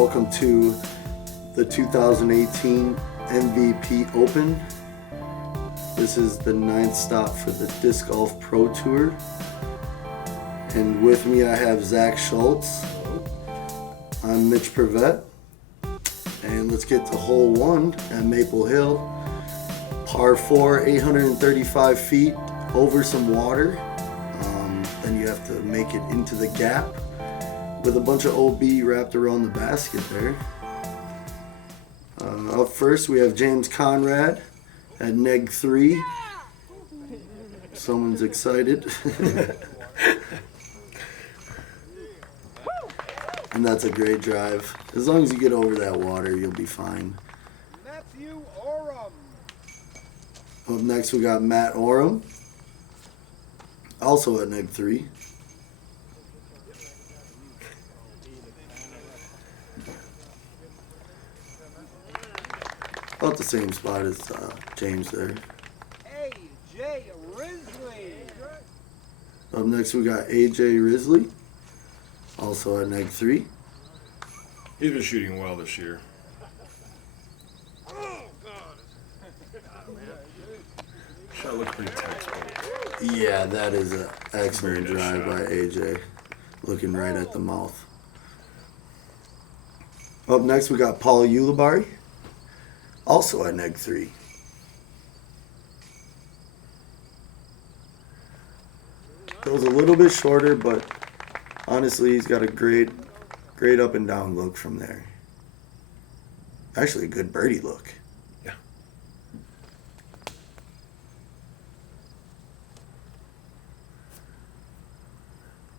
welcome to the 2018 MVP Open. This is the 9th stop for the Disc Golf Pro Tour. And with me I have Zach Schultz. I'm Mitch Prevette. And let's get to hole 1 at Maple Hill. Par 4, 835 feet over some water. Then you have to make it into the gap with a bunch of OB wrapped around the basket there. Up first we have James Conrad at neg 3. Someone's excited. And that's a great drive. As long as you get over that water, you'll be fine. Orum. Up next we got Matt Orum, also at neg 3. About the same spot as James there. Risley. Up next we got AJ Risley, also at neg 3. He's been shooting well this year. Shot looks pretty textbook. Yeah, that is an excellent Very nice drive shot. by AJ. Looking right at the mouth. Up next we got Paul Ulibarri, also at neg 3. Goes a little bit shorter, but honestly he's got a great up and down look from there. Actually a good birdie look. Yeah.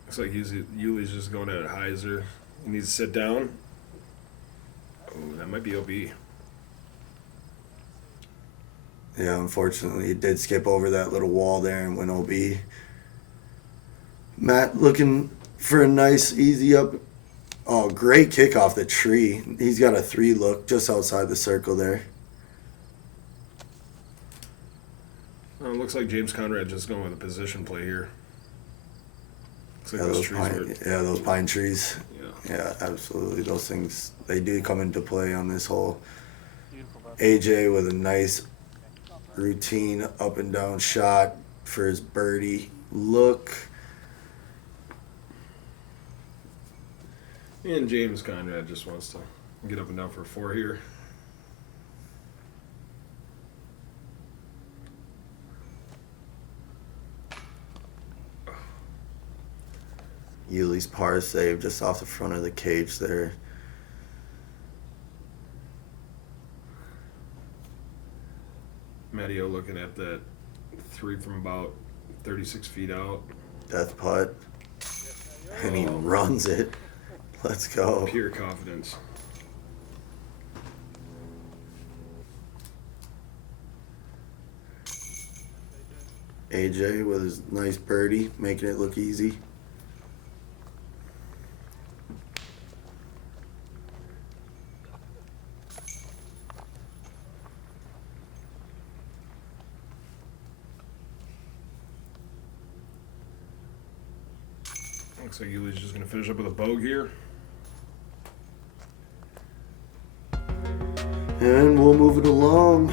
Looks like Yuli's just going at a hyzer. He needs to sit down. Oh, that might be OB. Yeah, unfortunately he did skip over that little wall there and went OB. Matt looking for a nice easy up. Oh, great kick off the tree. He's got a 3 look just outside the circle there. Oh, it looks like James Conrad just going with a position play here. Looks like Yeah, those those trees those pine trees. Yeah. Yeah, absolutely. Those things, they do come into play on this hole. AJ with a nice routine up and down shot for his birdie look. And James Conrad just wants to get up and down for a 4 here. Yuli's par save just off the front of the cage there. Matteo looking at that 3 from about 36 feet out. Death putt. And he runs it. Let's go. Pure confidence. AJ with his nice birdie, making it look easy. Looks like Yuli's just going to finish up with a bogue here. And we'll move it along.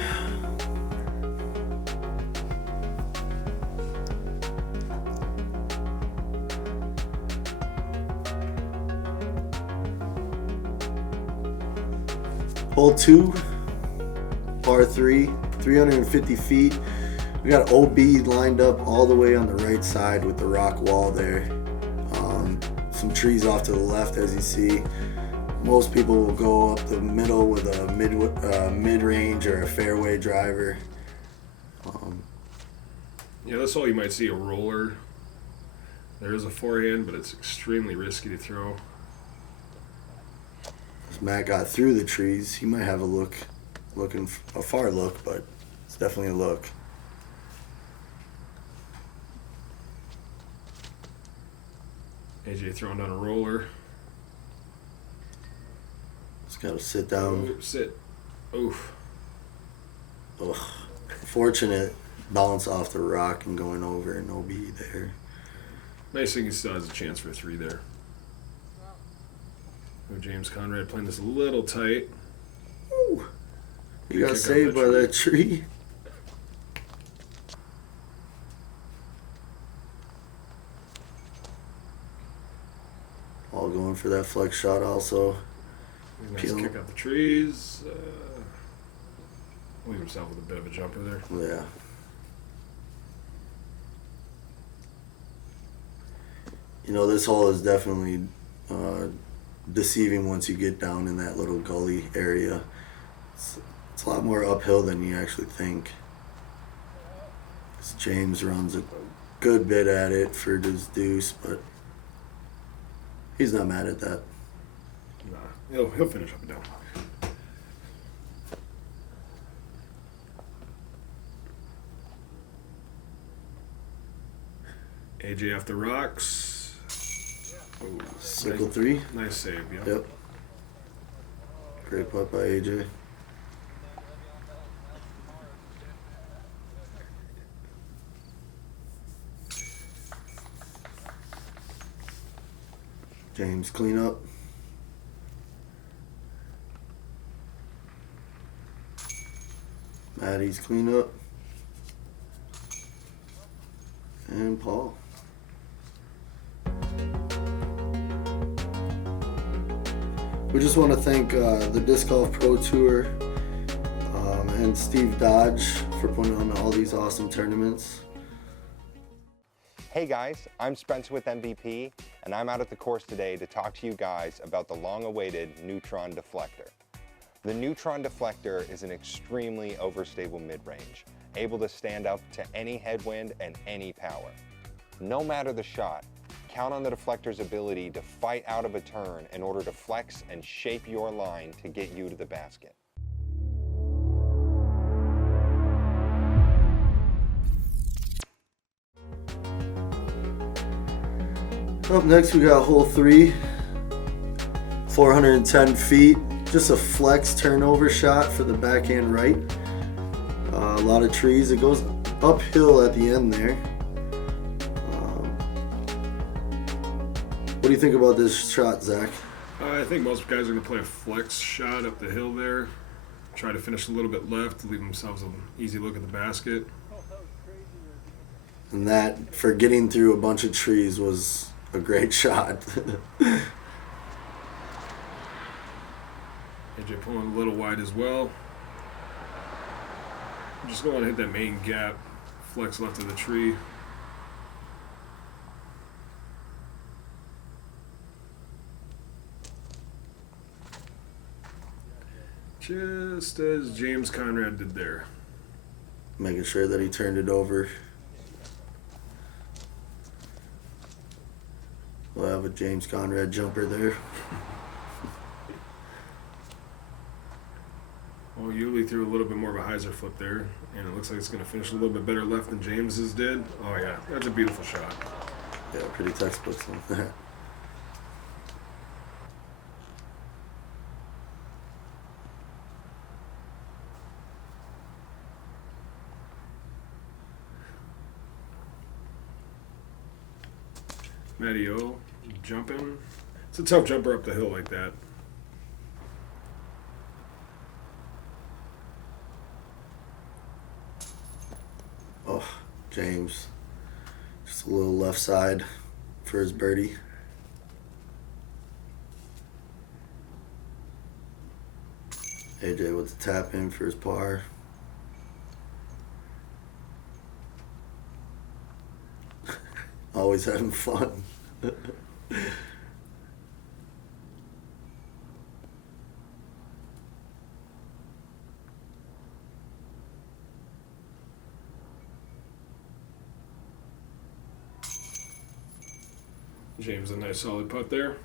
Hole 2, par 3, 350 feet. We got OB lined up all the way on the right side with the rock wall there. Some trees off to the left, as you see. Most people will go up the middle with a mid-range or a fairway driver. Yeah, that's all you might see a roller. There is a forehand, but it's extremely risky to throw. As Matt got through the trees, he might have a far look, but it's definitely a look. AJ throwing down a roller. Just gotta sit down. Oh, sit. Oof. Ugh. Fortunate bounce off the rock and going over and OB there. Nice thing he still has a chance for a 3 there. James Conrad playing this a little tight. Ooh. You got Kick out saved that by tree. that tree. All going for that flex shot also. Nice Peel. kick out the trees. Leave himself with a bit of a jumper there. Yeah. You know, this hole is definitely deceiving once you get down in that little gully area. It's a lot more uphill than you actually think. James runs a good bit at it for his deuce, but he's not mad at that. Nah, he'll finish up and down. AJ off the rocks. Oh, Circle nice, 3. Nice save, yeah. Yep. Great putt by AJ. James clean up. Maddie's clean up. And Paul. We just want to thank the Disc Golf Pro Tour and Steve Dodge for putting on all these awesome tournaments. Hey guys, I'm Spencer with MVP, and I'm out at the course today to talk to you guys about the long-awaited Neutron Deflector. The Neutron Deflector is an extremely overstable mid-range, able to stand up to any headwind and any power. No matter the shot, count on the deflector's ability to fight out of a turn in order to flex and shape your line to get you to the basket. Up next we got hole 3, 410 feet, just a flex turnover shot for the backhand right. A lot of trees, it goes uphill at the end there. What do you think about this shot, Zach? I think most guys are going to play a flex shot up the hill there. Try to finish a little bit left, leave themselves an easy look at the basket. And that, for getting through a bunch of trees, was a great shot. AJ pulling a little wide as well. Just going to hit that main gap, flex left of the tree. Just as James Conrad did there. Making sure that he turned it over. We'll have a James Conrad jumper there. Well, Uli threw a little bit more of a hyzer flip there, and it looks like it's going to finish a little bit better left than James's did. Oh yeah, that's a beautiful shot. Yeah, pretty textbooks like that. Matty O jumping. It's a tough jumper up the hill like that. Oh, James. Just a little left side for his birdie. AJ with the tap in for his par. Always having fun. James, a nice solid putt there.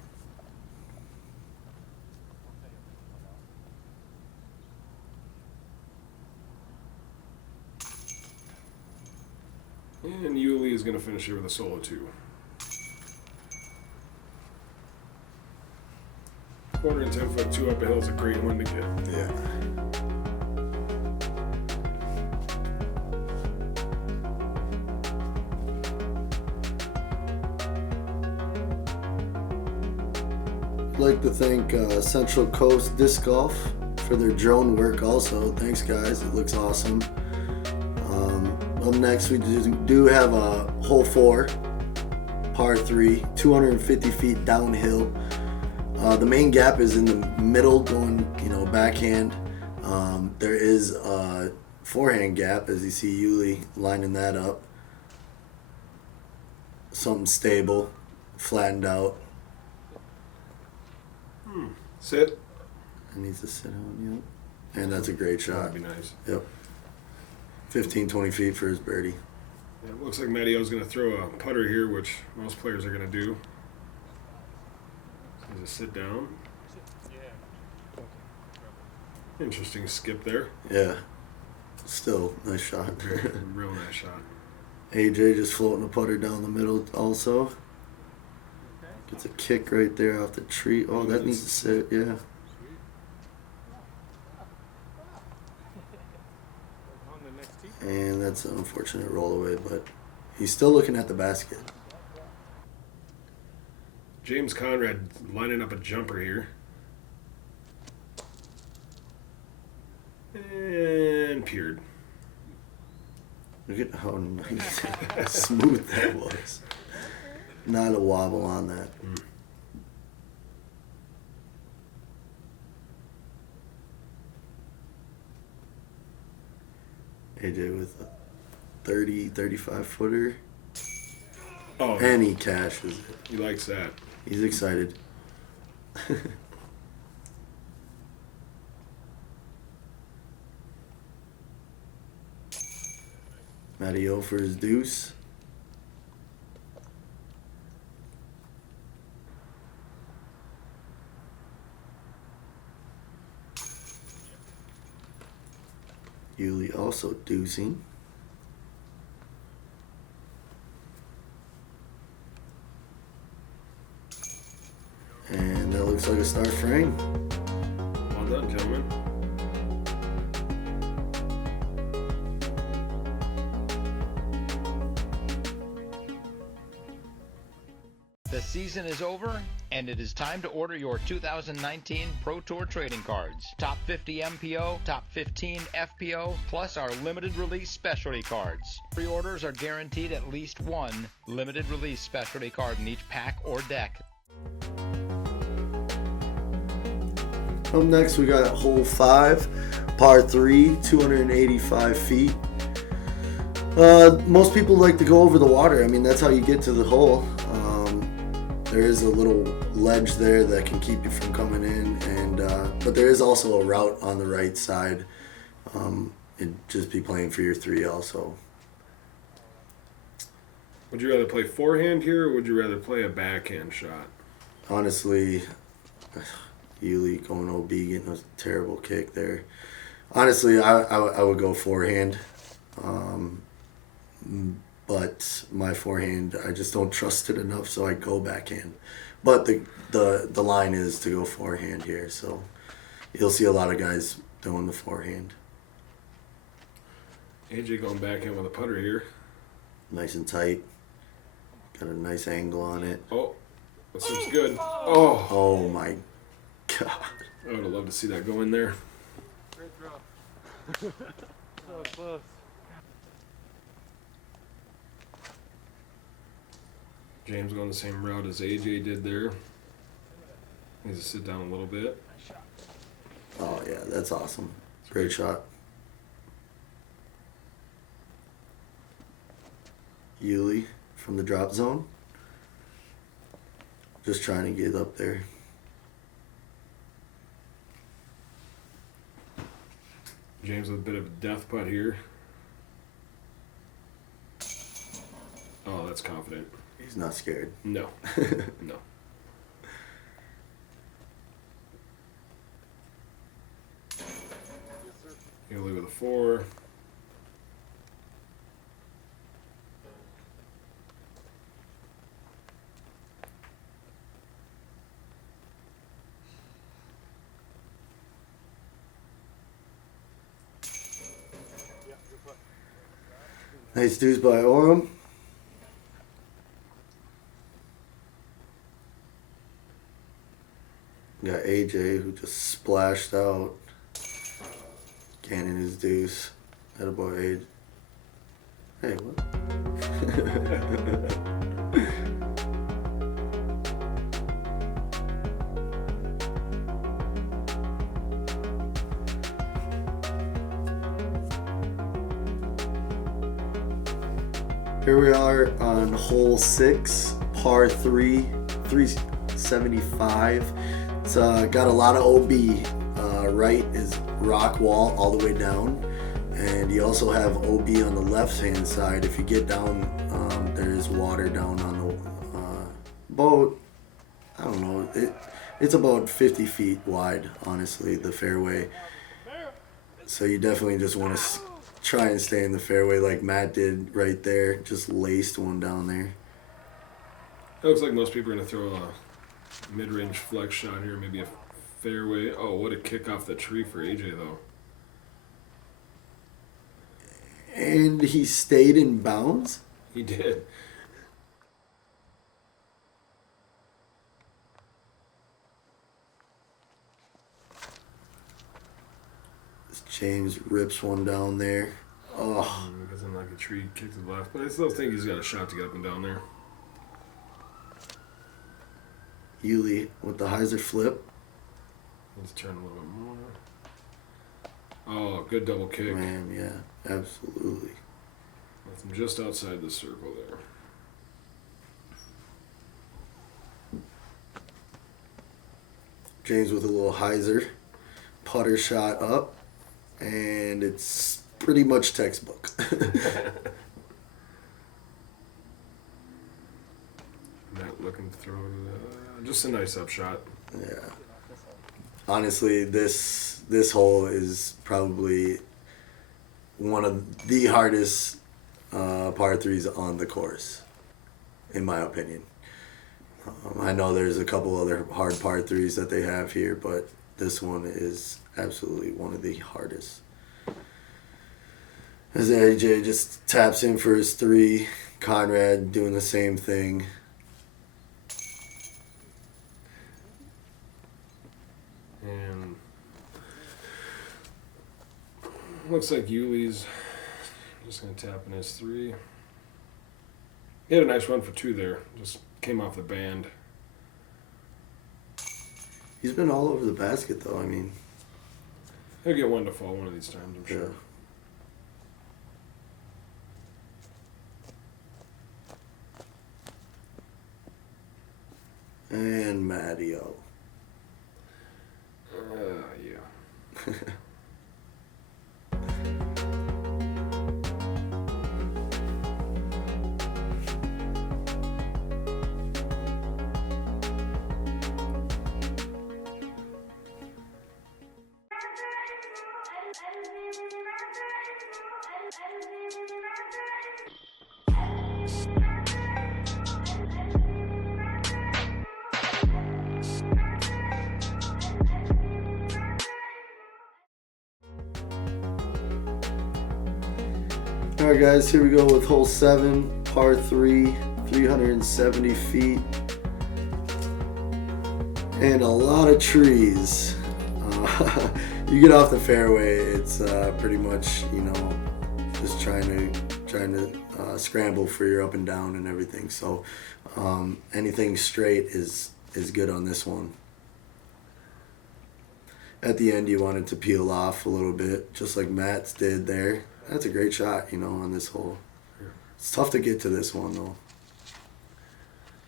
And Uli is going to finish here with a solo 2. 410-foot 2 up a hill is a great one to get. Yeah. like to thank Central Coast Disc Golf for their drone work also. Thanks, guys. It looks awesome. Up next, we do have a hole 4, par 3, 250 feet downhill. The main gap is in the middle going, backhand. There is a forehand gap, as you see Yuli lining that up. Something stable, flattened out. Sit. It needs to sit on, yep. And that's a great shot. That'd be nice. Yep. 15, 20 feet for his birdie. Yeah, it looks like Mattio's going to throw a putter here, which most players are going to do. So just sit down. Interesting skip there. Yeah. Still, nice shot. Real nice shot. AJ just floating a putter down the middle also. Gets a kick right there off the tree. Oh, that needs to sit, yeah. And that's an unfortunate roll away, but he's still looking at the basket. James Conrad lining up a jumper here. And peered. Look at how nice and smooth that was. Not a wobble on that. AJ with a 30, 35 footer. Oh, And he cashes it. he likes that. He's excited. Mattio for his deuce. Yuli also deucing. And that looks like a star frame. Well done, gentlemen. The season is over, and it is time to order your 2019 Pro Tour trading cards. Top 50 MPO, top 15 FPO, plus our limited release specialty cards. Pre-orders are guaranteed at least one limited release specialty card in each pack or deck. Up next, we got hole 5, par 3, 285 feet. Most people like to go over the water. I mean, that's how you get to the hole. There is a little ledge there that can keep you from coming in, and but there is also a route on the right side. It'd just be playing for your 3 also. Would you rather play forehand here, or would you rather play a backhand shot? Honestly, Yuli going OB, getting a terrible kick there. Honestly, I would go forehand. But my forehand, I just don't trust it enough, so I go backhand. But the line is to go forehand here, so you'll see a lot of guys doing the forehand. AJ going backhand with a putter here. Nice and tight. Got a nice angle on it. Oh, that seems good. Oh, Oh my God. I would have loved to see that go in there. Great throw. So close. James going the same route as AJ did there. Needs to sit down a little bit. Oh yeah, that's awesome. Great shot. Yuli from the drop zone. Just trying to get up there. James with a bit of a death putt here. Oh, that's confident. He's not scared. No. No. Yuli with a 4. Nice dudes by Orum. AJ, who just splashed out. Cannon his deuce. Attaboy AJ. Hey, what? Here we are on hole 6, par 3, 375. It's got a lot of OB. Right is rock wall all the way down, and you also have OB on the left hand side. If you get down, there's water down on the boat. I don't know. It's about 50 feet wide, honestly, the fairway. So you definitely just want to try and stay in the fairway like Matt did right there. Just laced one down there. It looks like most people are going to throw a mid-range flex shot here, maybe a fairway. Oh, what a kick off the tree for AJ, though. And he stayed in bounds? He did. James rips one down there. Oh. Because I'm like a tree, kicks it left. But I still think he's got a shot to get up and down there. Uli with the hyzer flip. Let's turn a little bit more. Oh, good double kick. Man, yeah, absolutely. That's him just outside the circle there. James with a little hyzer. Putter shot up. And it's pretty much textbook. Matt looking to throw just a nice upshot. Yeah. Honestly, this hole is probably one of the hardest par 3s on the course, in my opinion. I know there's a couple other hard par 3s that they have here, but this one is absolutely one of the hardest. As AJ just taps in for his 3, Conrad doing the same thing. And looks like Uli's just going to tap in his 3. He had a nice run for 2 there. Just came off the band. He's been all over the basket, though. I mean, He'll get one to fall one of these times, I'm sure. And Matteo. Yeah. Alright guys, here we go with hole 7, par 3, 370 feet. And a lot of trees. You get off the fairway, it's pretty much, you know, just trying to scramble for your up and down and everything. So anything straight is good on this one. At the end, you want it to peel off a little bit, just like Matt's did there. That's a great shot, you know, on this hole. It's tough to get to this one, though.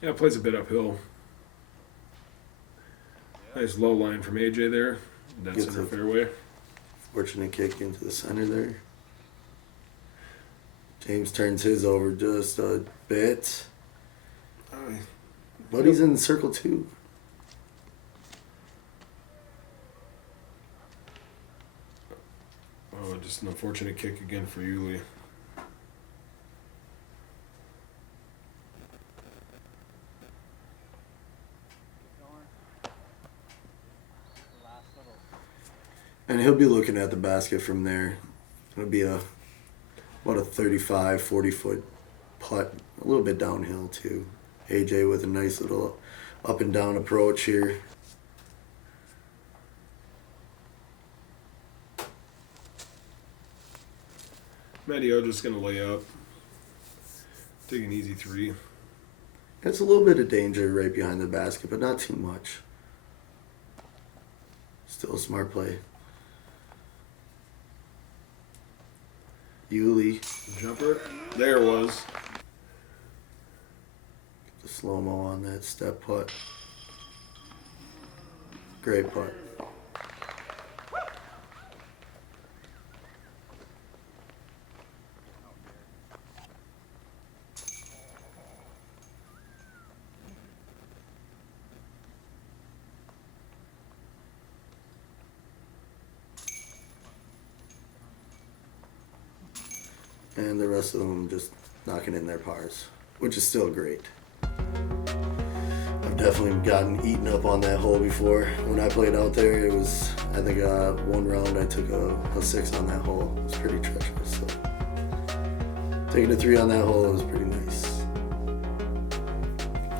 Yeah, it plays a bit uphill. Nice low line from AJ there. That's in the fairway. Fortunate kick into the center there. James turns his over just a bit. But he's in circle 2. Oh, just an unfortunate kick again for Uli. And he'll be looking at the basket from there. It'll be about a 35, 40-foot putt. A little bit downhill, too. AJ with a nice little up and down approach here. Medio just going to lay up. Take an easy 3. It's a little bit of danger right behind the basket, but not too much. Still a smart play. Uli. Jumper. There it was. The slow-mo on that step putt. Great putt. And the rest of them just knocking in their pars, which is still great. I've definitely gotten eaten up on that hole before. When I played out there, it was, I think one round I took a 6 on that hole. It was pretty treacherous. So taking a 3 on that hole was pretty nice.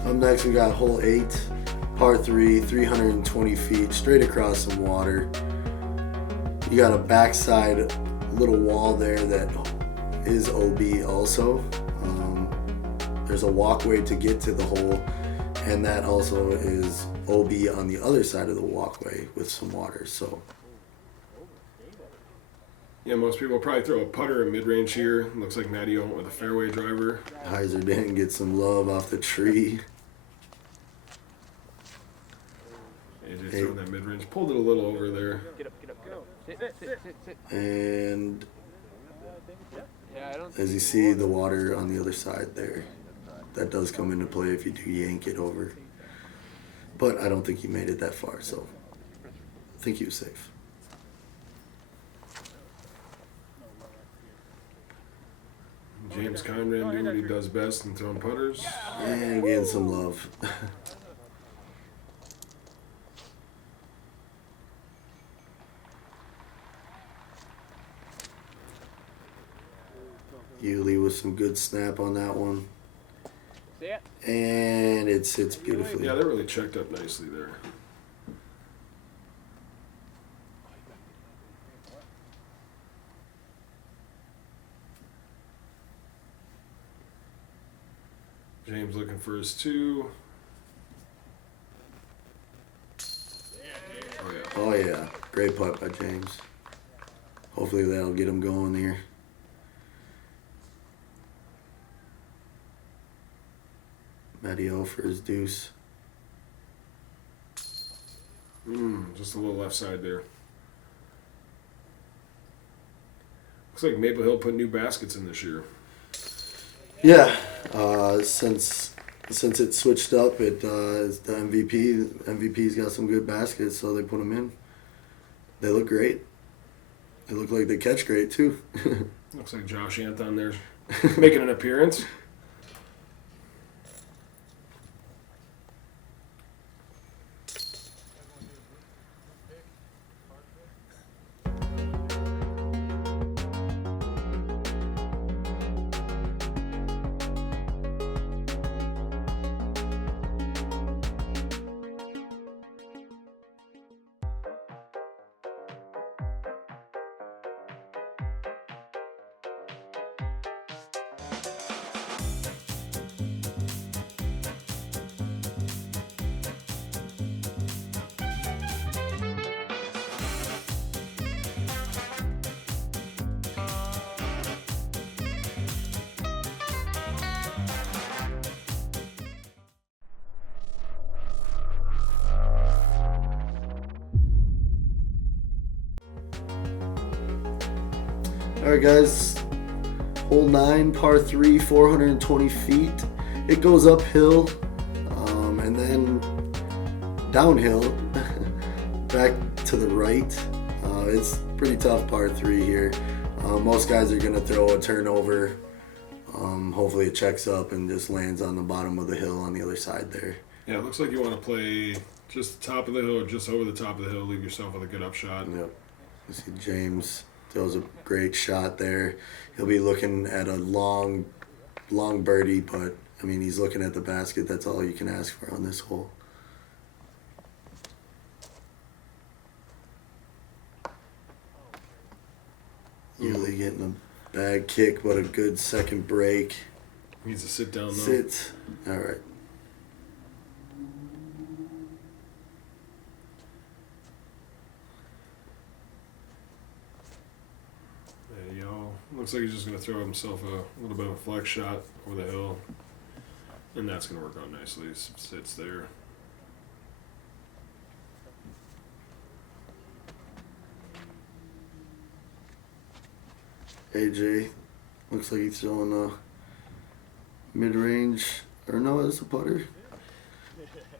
Up next we got hole 8, par 3, 320 feet, straight across some water. You got a backside little wall there that is OB also. There's a walkway to get to the hole, and that also is OB on the other side of the walkway with some water. So Yeah, most people probably throw a putter in mid-range here. Looks like Matty went with a fairway driver. Heiser didn't get some love off the tree. AJ throwing that mid-range. Pulled it a little over there. Get up, go. Sit. And Yeah, I don't as you see the water on the other side there, that does come into play if you do yank it over. But I don't think he made it that far, so I think he was safe. James Conrad doing what he does best and throwing putters. And getting some love. Uli with some good snap on that one. see it. And it sits beautifully. Yeah, they're really checked up nicely there. James looking for his 2. Oh yeah. Oh yeah, great putt by James. Hopefully that'll get him going here. Matteo for his deuce. Just a little left side there. Looks like Maple Hill put new baskets in this year. Yeah, since it switched up, it's the MVP. MVP's got some good baskets, so they put them in. They look great. They look like they catch great too. Looks like Josh Anton there making an appearance. Alright guys, hole 9, par 3, 420 feet. It goes uphill and then downhill back to the right. It's pretty tough par 3 here. Most guys are going to throw a turnover. Hopefully it checks up and just lands on the bottom of the hill on the other side there. Yeah, it looks like you want to play just the top of the hill, or just over the top of the hill, leave yourself with a good upshot. Yep. You see James throws a great shot there. He'll be looking at a long birdie, but I mean, he's looking at the basket. That's all you can ask for on this hole. Uli getting a Bad kick, but a good second break. Needs to sit down though. Sit. All right. There you go. Looks like he's just going to throw himself a little bit of a flex shot over the hill. And that's going to work out nicely. Sits there. AJ looks like he's throwing a mid-range, or no, it's a putter.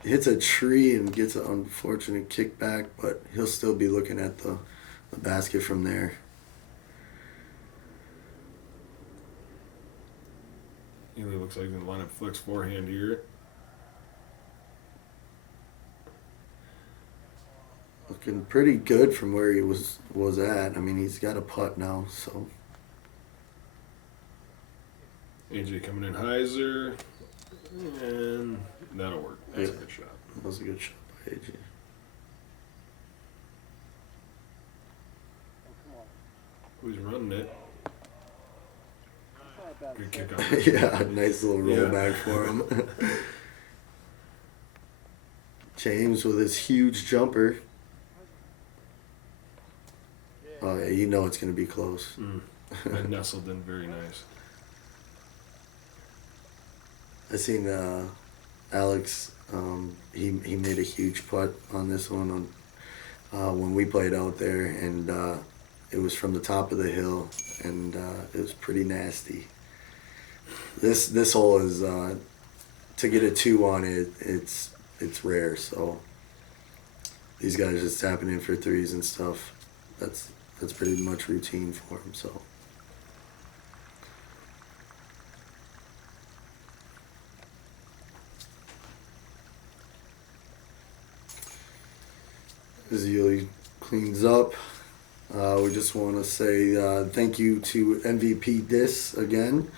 Hits a tree and gets an unfortunate kickback, but he'll still be looking at the basket from there. Ely looks like he's going to line up flex forehand here. Looking pretty good from where he was at. I mean, he's got a putt now, so. AJ coming in hyzer. And that'll work. That's a good shot. That was a good shot by AJ. Who's running it? Good kick out. Yeah, nice little roll Yeah. back for him. James with his huge jumper. Oh, yeah, you know it's going to be close. And nestled in very nice. I seen Alex. He made a huge putt on this one when we played out there, and it was from the top of the hill, and it was pretty nasty. This hole is to get a 2 on it. It's rare, so these guys just tapping in for threes and stuff. That's pretty much routine for him. So. As Ely cleans up, we just want to say thank you to MVP Disc again,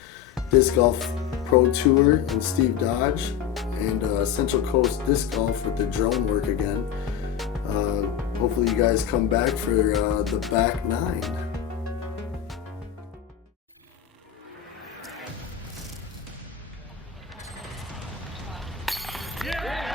Disc Golf Pro Tour and Steve Dodge, and Central Coast Disc Golf with the drone work again. Hopefully you guys come back for the back 9. Yeah!